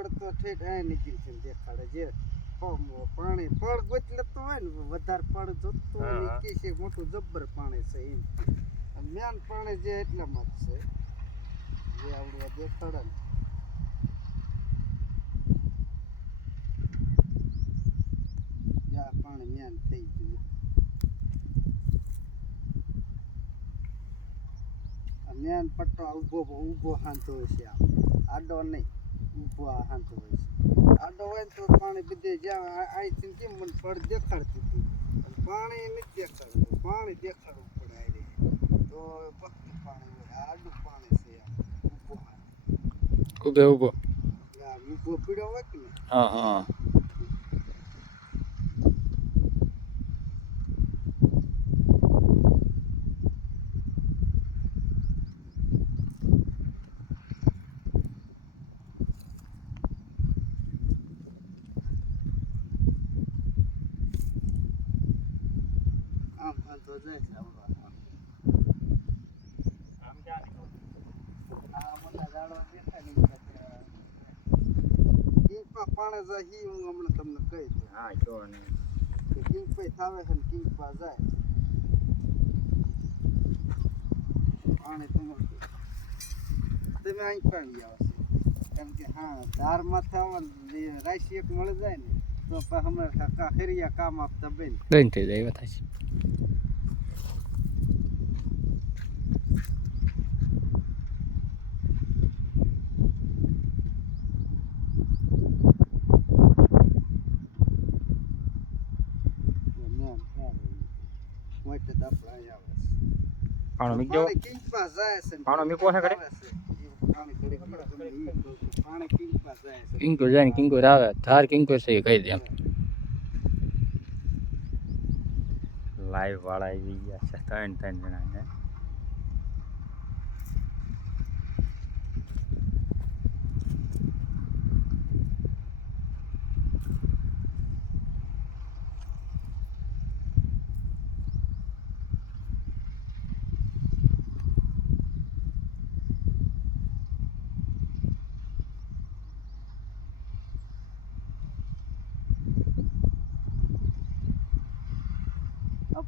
પડ તો ઠેઠ આ નીકળી છે દેખાડે જે પાણી પડ ગોતલે તો હોય ને વધારે પડ જોતો હોય કે છે મોટું જબ્બર પાણી છે એમ મેન પાણી જે એટલામાં જ છે જે આવડું દેખાડે ને યા પાણી મેન થઈ ગયું મેન પટ્ટો ઊભો હાંધો હોય છે આડો નહીં ઊભો હાંધો હોય છે આડો હોય તો પાણી બધે જ્યાં અહીંથી કેમ મને પડ દેખાડતી હતી પાણી નથી દેખાડતું પાણી દેખાડવું પડે આરે તો ભક્તિ પાણી હોય આડું પાણી છે ઊભો ઊભો ઊભો પીડો હોય કે ને હા તો જાય છે આવડો આમ ક્યાં આ મોટા ઝાડવા બેઠા નહીં કિંગપા પાણે જાય હી હું હમણાં તમને કહી દઉં હા જો ને કે કિંગપા થાવે છે ને કિંગપા જાય પાણી તમારું તમે અહીં પાણી આવશે કારણ કે હા ધારમાં થવા રાશિ એક મળી જાય ને તો હમણાં ખેરિયા કામ આપતા બેન થઈ જાય વાત છે પાણો મીકો પાણો મીકો છે કરે કિંકો જાય ને કિંકો આવે ધાર કિંકો છે એ કહી દે એમ લાઈવ વાળા આવી ગયા છે ત્રણ જણા ને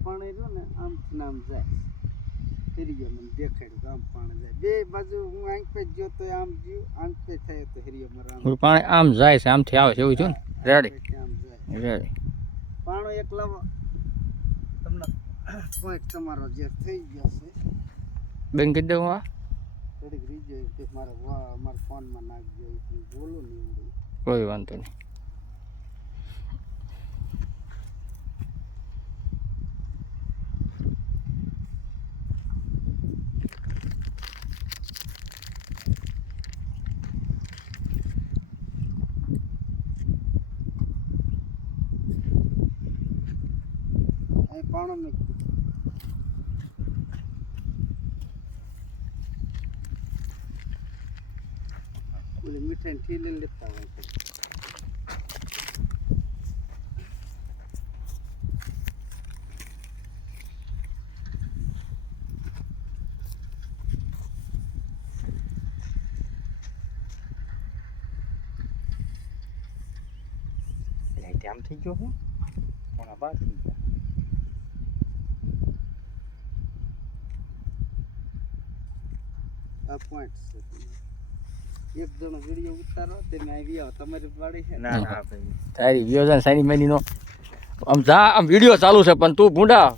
પાણી રહ્યું ને આમ નામ જાય હિરિયો મને દેખાડ્યું આમ પાણી જાય બે બાજુ હું આંખ પે ગયો તો આમ ગયું આંખ પે થાય તો હિરિયો મારા પાણી આમ જાય છે આમથી આવે છે એવું છે ને રેડી આમ જાય રેડી પાણો એકલા તમને પોઈન્ટ તમારો જે થઈ ગયો છે બેન કીધું દઉં આ થોડીક રીજો કે મારા ફોનમાં નાખજો એટલે બોલું નહીં કોઈ વાંધો નહીં પાણો મેં બોલે મીઠાઈ ઠીલી લેતા હોય આમ થઈ ગયો હું કોના બાદ થઈ ગયા આ પોઈન્ટ છે એક જણો વિડીયો ઉતારો તમે આવી આવો તમારી વાડી છે ના ના ભાઈ તારી વિયોજન સાની મહિની નો આમ જા આમ વિડીયો ચાલુ છે પણ તું ભૂંડા